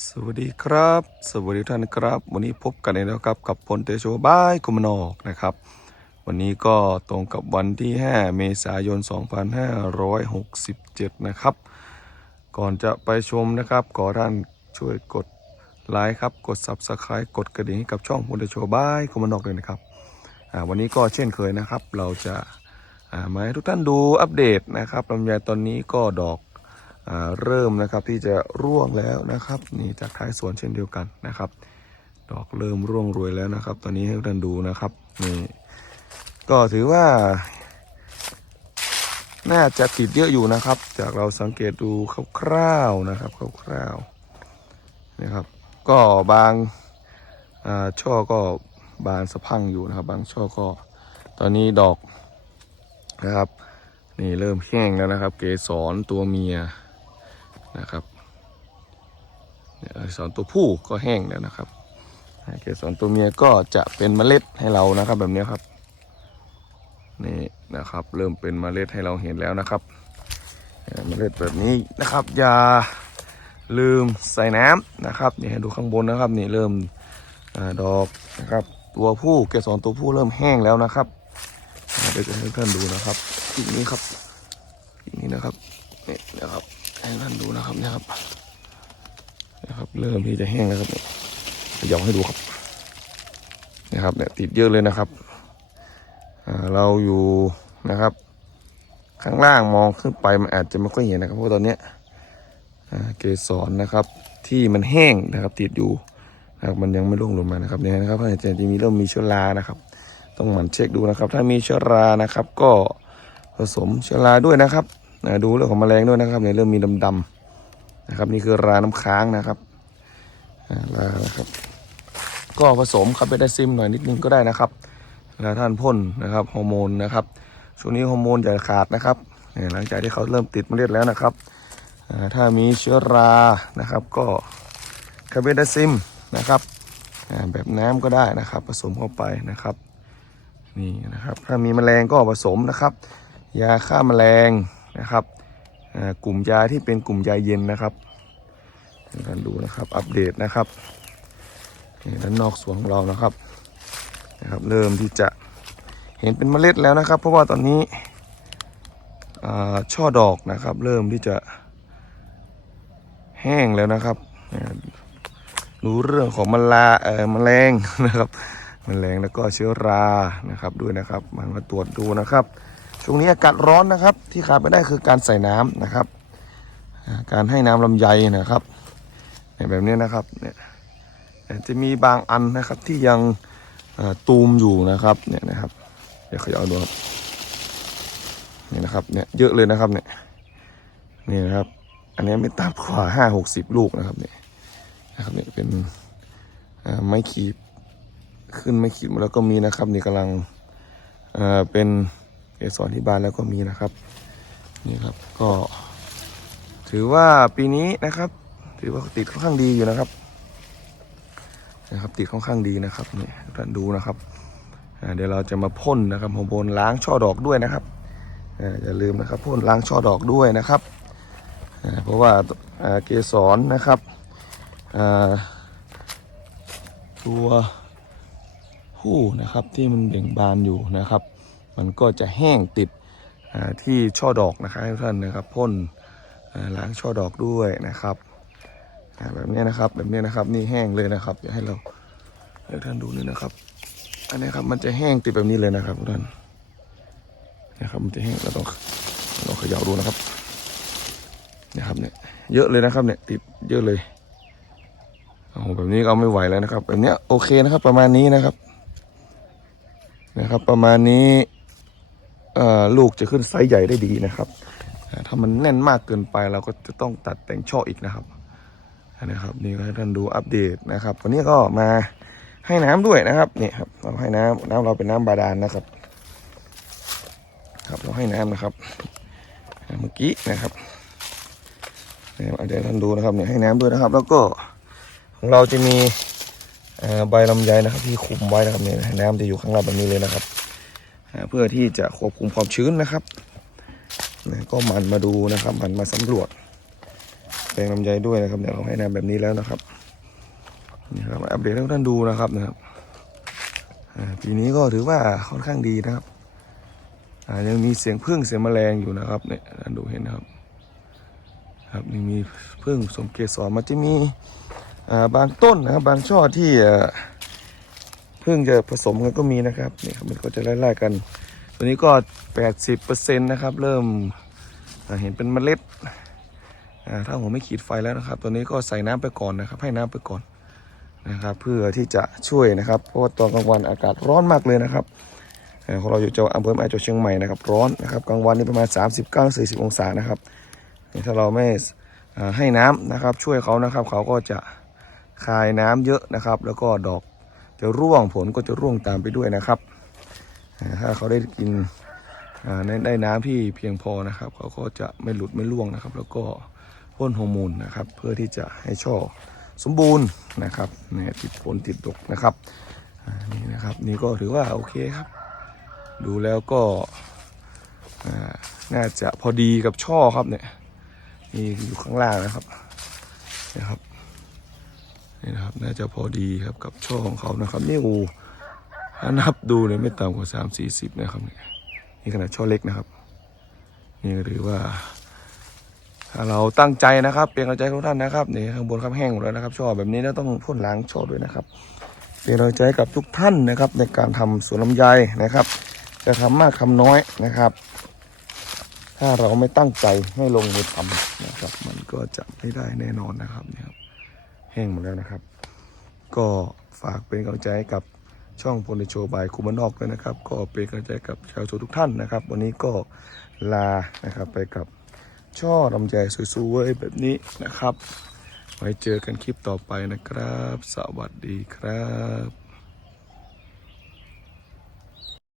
สวัสดีครับ สวัสดีท่านครับ วันนี้พบกันอีกแล้วครับกับพลเตโชบายกุมนอกนะครับ วันนี้ก็ตรงกับวันที่ 5 เมษายน 2567 นะครับ ก่อนจะไปชมนะครับขอท่านช่วยกดไลค์ครับกด Subscribe กดกระดิ่งให้กับช่องพลเตโชบายกุมนอกเลยนะครับวันนี้ก็เช่นเคยนะครับ เราจะมาให้ทุกท่านดูอัปเดตนะครับลำไยตอนนี้ก็ดอก เริ่มนะครับที่จะร่วงแล้วนะครับ นี่จากท้ายสวนเช่นเดียวกันนะครับ ดอกเริ่มร่วงรวยแล้วนะครับ ตอนนี้ให้ท่านดูนะครับนี่ก็ถือว่าน่าจะติดเยอะอยู่นะครับ จากเราสังเกตดูคร่าวๆนะครับคร่าวๆนะครับ ก็บางาช่อก็บานสะพังอยู่นะครับ บางช่อก็ตอนนี้ดอกนะครับ นี่เริ่มแห้งแล้วนะครับ เกสรตัวเมีย นะครับเนี่ยเกสรตัวผู้ก็แห้งแล้วนะครับเกสรตัวเมียก็จะเป็นเมล็ดให้เรานะครับ แบบนี้ครับนี่นะครับ เริ่มเป็นเมล็ดให้เราเห็นแล้วนะครับเมล็ดแบบนี้นะครับอย่าลืมใส่น้ำนะครับนี่ให้ดูข้างบนนะครับนี่เริ่มอดอกนะครับตัวผู้เกสรตัวผู้เริ่มแห้งแล้วนะครับเดี๋ยวจะให้ท่านดูนะครับอีกนี้ครับอย่งนี้นะครับนี่นะครับ ให้ท่านดูนะครับเนะครับนะครับ เริ่มที่จะแห้งแล้วครับเนี่ยเดี๋ยวให้ดูครับนะครับเนี่ยติดเยอะเลยนะครับเราอยู่นะครับ ข้างล่างมองขึ้นไปมันอาจจะไม่ค่อยเห็นนะครับเพราะตอนเนี้ยเกสรนะครับ ที่มันแห้งนะครับ ติดอยู่นะครับมันยังไม่ร่วงลงมานะครับเนี่ยนะครับอาจารย์จะมีเริ่มมีเชื้อรานะครับ ต้องหมั่นเช็คดูนะครับ ถ้ามีเชื้อรานะครับ ก็ผสมเชื้อราด้วยนะครับ นะดูเรื่องของแมลงด้วยนะครับเนี่ยเริ่มมีดำๆนะครับ นี่คือราน้ำค้างนะครับรานะครับ ก็ผสมคาเบดาซิมหน่อยนิดนึงก็ได้นะครับเวลาท่านพ่นนะครับฮอร์โมนนะครับช่วงนี้ฮอร์โมนอย่าขาดนะครับเนี่ยหลังจากที่เขาเริ่มติดเมล็ดแล้วนะครับถ้ามีเชื้อรานะครับ ก็คาเบดาซิมนะครับแบบน้ำก็ได้นะครับ ผสมเข้าไปนะครับนี่นะครับ ถ้ามีแมลงก็ผสมนะครับ ยาฆ่าแมลง นะครับกลุ่มยาที่เป็นกลุ่มยาเย็นนะครับท่านดูนะครับอัปเดตนะครับด้านนอกสวนของเรานะครับนะครับ เริ่มที่จะเห็นเป็นเมล็ดแล้วนะครับ เพราะว่าตอนนี้ช่อดอกนะครับ เริ่มที่จะแห้งแล้วนะครับ รู้เรื่องของมลาเอ่อแมลงนะครับมแมลงแล้วก็เชื้อรานะครับด้วยนะครับ มันมาตรวจดูนะครับ ช่วงนี้อากาศร้อนนะครับ ที่ขาดไม่ได้คือการใส่น้ำนะครับ การให้น้ำลำไยนะครับเนี่ยแบบนี้นะครับเนี่ยจะมีบางอันนะครับที่ยังตูมอยู่นะครับเนี่ยนะครับ เดี๋ยวขยเอาดูครับนี่นะครับเนี่ยเยอะเลยนะครับเนี่ยนี่นะครับ อันนี้ไม่ต่ำกว่าห้าหกสิบลูกนะครับเนี่ยนะครับเนี่ยเป็นไม้ขีดขึ้นไม่ขีดมาแล้วก็มีนะครับ นี่กำลังเป็น สรที่บานแล้วก็มีนะครับ นี่ครับก็ ถือว่าปีนี้นะครับ ถือว่าติดค่อนข้างดีอยู่นะครับนะครับ ติดค่อนข้างดีนะครับนี่ท่านดูนะครับเดี๋ยวเราจะมาพ่นนะครับฮอร์โมนล้างช่อดอกด้วยนะครับอย่าลืมนะครับพ่นล้างช่อดอกด้วยนะครับเพราะว่าเกสรนะครับตัวผู้นะครับที่มันเบ่งบานอยู่นะครับ มันก็จะแห้งติดที่ช่อดอกนะครับทุกท่านนะครับพ่นล้างช่อดอกด้วยนะครับแบบนี้นะครับแบบนี้นะครับนี่แห้งเลยนะครับเดี๋ยให้เราให้ท่านดูนี่นะครับ อันนี้ครับมันจะแห้งติดแบบนี้เลยนะครับทุกท่านนะครับมันจะแห้งเราต้องเราเขย่าดูนะครับนะครับเนี่ยเยอะเลยนะครับเนี่ยติดเยอะเลยโอ้โหแบบนี้ก็เอาไม่ไหวแล้วนะครับแบบเนี้ยโอเคนะครับประมาณนี้นะครับนะครับประมาณนี้ ลูกจะขึ้นไซส์ใหญ่ได้ดีนะครับ ถ้ามันแน่นมากเกินไปเราก็จะต้องตัดแต่งช่ออีกนะครับนะครับนี่ก็ให้ท่านดูอัปเดตนะครับวันนี้ก็มาให้น้ำด้วยนะครับนี่ครับเราให้น้ำน้ำเราเป็นน้ำบาดาลนะครับ ครับเราให้น้ำนะครับเมื่อกี้นะครับเดี๋ยวท่านดูนะครับเนี่ยให้น้ำด้วยนะครับ แล้วก็ของเราจะมีใบลำไยนะครับ ที่คุมไว้นะครับเนี่ยน้ำจะอยู่ข้างล่างแบบนี้เลยนะครับ เพื่อที่จะควบคุมความชื้นนะครับก็มันมาดูนะครับมันมาสำรวจแปลงลำไยด้วยนะครับเนี่ยวเราให้น้ำแบบนี้แล้วนะครับนี่ครับอัปเดตให้ท่านดูนะครับนะครับปีนี้ก็ถือว่าค่อนข้างดีนะครับยังมีเสียงพึ่งเสียงแมลงอยู่นะครับเนี่ยท่านดูเห็นนะครับ ครับมีพึ่งสมเกสรมันจะมีบางต้นนะครับบางช่อที่ อ่าพึ่งจะผสมกันก็มีนะครับนี่ครับมันก็จะไล่ๆกัน ตัวนี้ก็ 80%นะครับ เริ่มเห็นเป็นเมล็ดถ้าผมไม่ขีดไฟแล้วนะครับ ตัวนี้ก็ใส่น้ำไปก่อนนะครับ ให้น้ำไปก่อนนะครับ เพื่อที่จะช่วยนะครับ เพราะว่าตอนกลางวันอากาศร้อนมากเลยนะครับเอ่อของเราอยู่จังหวัดอำเภอแม่จังหวัดเชียงใหม่นะครับร้อนนะครับกลางวันนี่ประมาณ 39-40 องศานะครับถ้าเราไม่ให้น้ำนะครับ ช่วยเขานะครับ เขาก็จะคายน้ำเยอะนะครับ แล้วก็ดอก จะร่วงผลก็จะร่วงตามไปด้วยนะครับ ถ้าเขาได้กินได้ได้น้ำที่เพียงพอนะครับ เขาก็จะไม่หลุดไม่ร่วงนะครับ แล้วก็พ่นฮอร์โมนนะครับ เพื่อที่จะให้ช่อสมบูรณ์นะครับเนี่ยติดผลติดดกนะครับอ่านี่นะครับ นี่ก็ถือว่าโอเคครับ ดูแล้วก็น่าจะพอดีกับช่อครับเนี่ยนี่อยู่ข้างล่างนะครับนะครับ นี่นะครับ น่าจะพอดีครับกับช่อของเขานะครับนี่โอ้ถ้านับดูเนี่ยไม่ต่ำกว่าสามสี่สิบนะครับเนี่ยนี่ขนาดช่อเล็กนะครับ นี่ก็ถือว่าถ้าเราตั้งใจนะครับเป็นกำลังใจทุกท่านนะครับนี่ข้างบนครับแห้งหมดแล้วนะครับช่อแบบนี้แล้วต้องพ่นล้างช่อด้วยนะครับเป็นกำลังใจกับทุกท่านนะครับ ในการทำสวนลำไยนะครับ จะทำมากทำน้อยนะครับ ถ้าเราไม่ตั้งใจให้ลงมือทำนะครับ มันก็จะไม่ได้แน่นอนนะครับเนี่ยครับ แห้งหมดแล้วนะครับ ก็ฝากเป็นกำลังใจให้กับช่องพลโชบายคุมานอกด้วยนะครับ ก็เป็นกำลังใจกับชาวโซทุกท่านนะครับ วันนี้ก็ลานะครับไปกับช่อลำใจสวยๆแบบนี้นะครับ ไว้เจอกันคลิปต่อไปนะครับ สวัสดีครับ